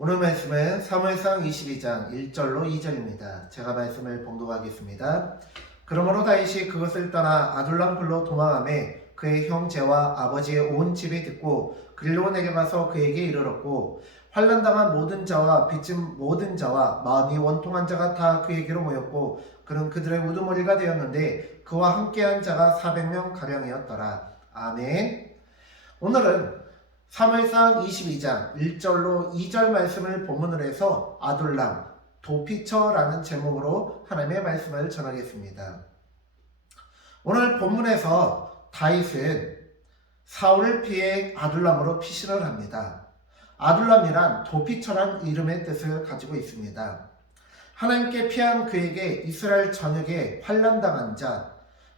오늘 말씀은 사무엘상 22장 1절로 2절입니다. 제가 말씀을 봉독하겠습니다. 그러므로 다윗이 그것을 떠나 아둘람 굴로 도망하매 그의 형제와 아버지의 온 집이 듣고 그리로 내려가서 그에게 이르렀고 환난당한 모든 자와 빚진 모든 자와 마음이 원통한 자가 다 그에게로 모였고 그는 그들의 우두머리가 되었는데 그와 함께한 자가 400명 가량이었더라. 아멘. 오늘은 사무엘상 22장 1절로 2절 말씀을 본문으로 해서 아둘람, 도피처라는 제목으로 하나님의 말씀을 전하겠습니다. 오늘 본문에서 다윗은 사울을 피해 아둘람으로 피신을 합니다. 아둘람이란 도피처란 이름의 뜻을 가지고 있습니다. 하나님께 피한 그에게 이스라엘 전역에 환난당한 자,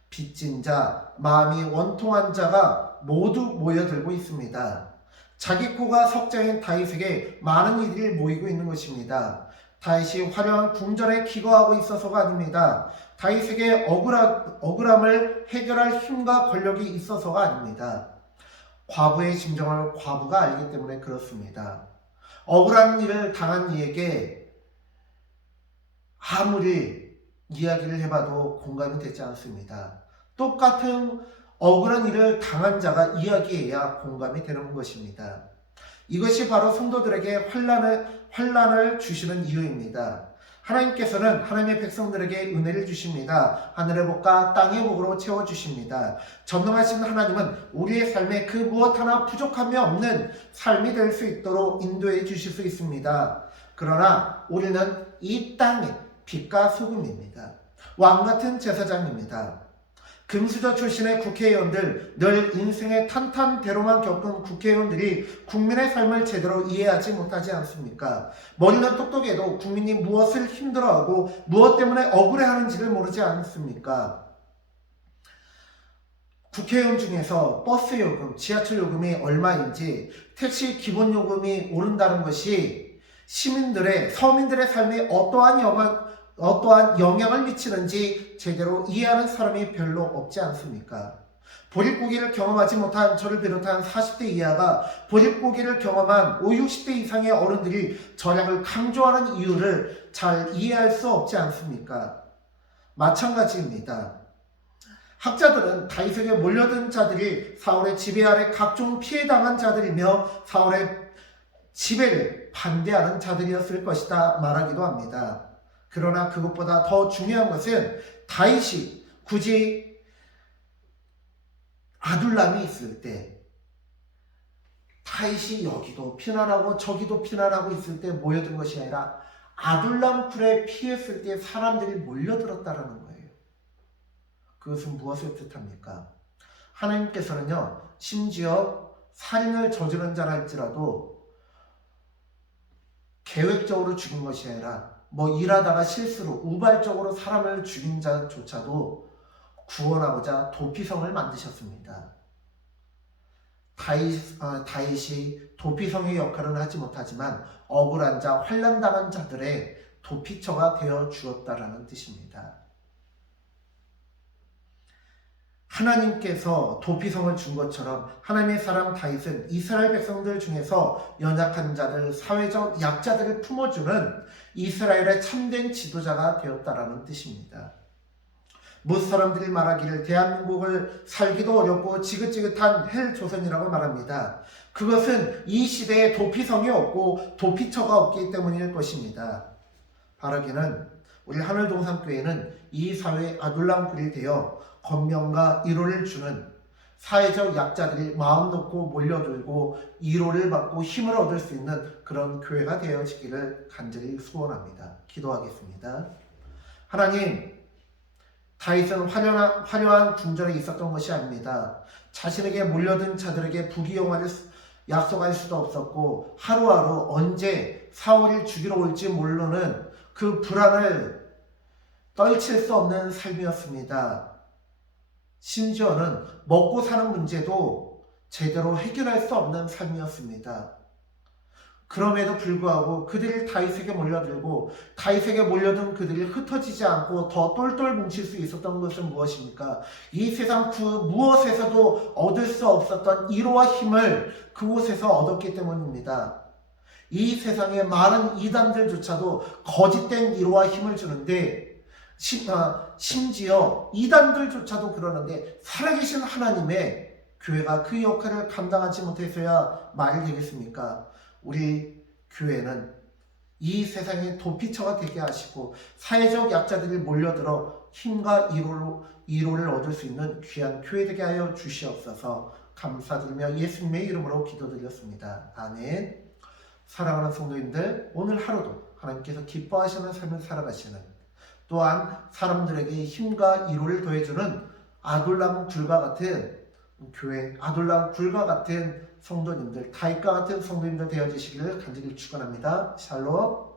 빚진 자, 마음이 원통한 자가 모두 모여들고 있습니다. 자기 코가 석자인 다윗에게 많은 이들이 모이고 있는 것입니다. 다윗이 화려한 궁전에 기거하고 있어서가 아닙니다. 다윗에게 억울함을 해결할 힘과 권력이 있어서가 아닙니다. 과부의 심정을 과부가 알기 때문에 그렇습니다. 억울한 일을 당한 이에게 아무리 이야기를 해봐도 공감이 되지 않습니다. 똑같은 억울한 일을 당한 자가 이야기해야 공감이 되는 것입니다. 이것이 바로 성도들에게 환난을 주시는 이유입니다. 하나님께서는 하나님의 백성들에게 은혜를 주십니다. 하늘의 복과 땅의 복으로 채워주십니다. 전능하신 하나님은 우리의 삶에 그 무엇 하나 부족함이 없는 삶이 될 수 있도록 인도해 주실 수 있습니다. 그러나 우리는 이 땅의 빛과 소금입니다. 왕같은 제사장입니다. 금수저 출신의 국회의원들, 늘 인생의 탄탄대로만 겪은 국회의원들이 국민의 삶을 제대로 이해하지 못하지 않습니까? 머리는 똑똑해도 국민이 무엇을 힘들어하고 무엇 때문에 억울해하는지를 모르지 않습니까? 국회의원 중에서 버스 요금, 지하철 요금이 얼마인지, 택시 기본 요금이 오른다는 것이 서민들의 삶에 어떠한 영향을 미치는지 제대로 이해하는 사람이 별로 없지 않습니까? 보릿고기를 경험하지 못한 저를 비롯한 40대 이하가 보릿고기를 경험한 50, 60대 이상의 어른들이 절약을 강조하는 이유를 잘 이해할 수 없지 않습니까? 마찬가지입니다. 학자들은 다윗에게 몰려든 자들이 사울의 지배 아래 각종 피해당한 자들이며 사울의 지배를 반대하는 자들이었을 것이다 말하기도 합니다. 그러나 그것보다 더 중요한 것은 다윗이 굳이 아둘람이 있을 때 다윗이 여기도 피난하고 저기도 피난하고 있을 때 모여든 것이 아니라 아둘람 굴에 피했을 때 사람들이 몰려들었다는 거예요. 그것은 무엇을 뜻합니까? 하나님께서는요, 심지어 살인을 저지른 자라 할지라도 계획적으로 죽인 것이 아니라 일하다가 실수로 우발적으로 사람을 죽인 자조차도 구원하고자 도피성을 만드셨습니다. 다윗이 도피성의 역할은 하지 못하지만 억울한 자, 환난당한 자들의 도피처가 되어 주었다라는 뜻입니다. 하나님께서 도피성을 준 것처럼 하나님의 사람 다윗은 이스라엘 백성들 중에서 연약한 자들, 사회적 약자들을 품어주는 이스라엘의 참된 지도자가 되었다라는 뜻입니다. 무엇 사람들이 말하기를 대한민국을 살기도 어렵고 지긋지긋한 헬조선이라고 말합니다. 그것은 이 시대에 도피성이 없고 도피처가 없기 때문일 것입니다. 바라기는 우리 하늘동산교회는 이 사회의 아둘람굴이 되어 권면과 위로를 주는 사회적 약자들이 마음 놓고 몰려들고 위로를 받고 힘을 얻을 수 있는 그런 교회가 되어지기를 간절히 소원합니다. 기도하겠습니다. 하나님, 다윗은 화려한 궁전에 있었던 것이 아닙니다. 자신에게 몰려든 자들에게 부귀영화를 약속할 수도 없었고 하루하루 언제 사울이 죽이러 올지 모르는 그 불안을 떨칠 수 없는 삶이었습니다. 심지어는 먹고 사는 문제도 제대로 해결할 수 없는 삶이었습니다. 그럼에도 불구하고 그들이 다윗에게 몰려들고 다윗에게 몰려든 그들이 흩어지지 않고 더 똘똘 뭉칠 수 있었던 것은 무엇입니까? 이 세상 그 무엇에서도 얻을 수 없었던 위로와 힘을 그곳에서 얻었기 때문입니다. 이 세상의 많은 이단들조차도 거짓된 위로와 힘을 주는데 심지어 이단들조차도 그러는데 살아계신 하나님의 교회가 그 역할을 감당하지 못해서야 말이 되겠습니까? 우리 교회는 이 세상의 도피처가 되게 하시고 사회적 약자들이 몰려들어 힘과 위로를 얻을 수 있는 귀한 교회 되게 하여 주시옵소서. 감사드리며 예수님의 이름으로 기도드렸습니다. 아멘. 사랑하는 성도님들, 오늘 하루도 하나님께서 기뻐하시는 삶을 살아가시는, 또한 사람들에게 힘과 위로를 더해주는 아둘람 굴과 같은 교회, 아둘람 굴과 같은 성도님들, 다윗과 같은 성도님들 되어주시기를 간절히 축원합니다. 샬롬.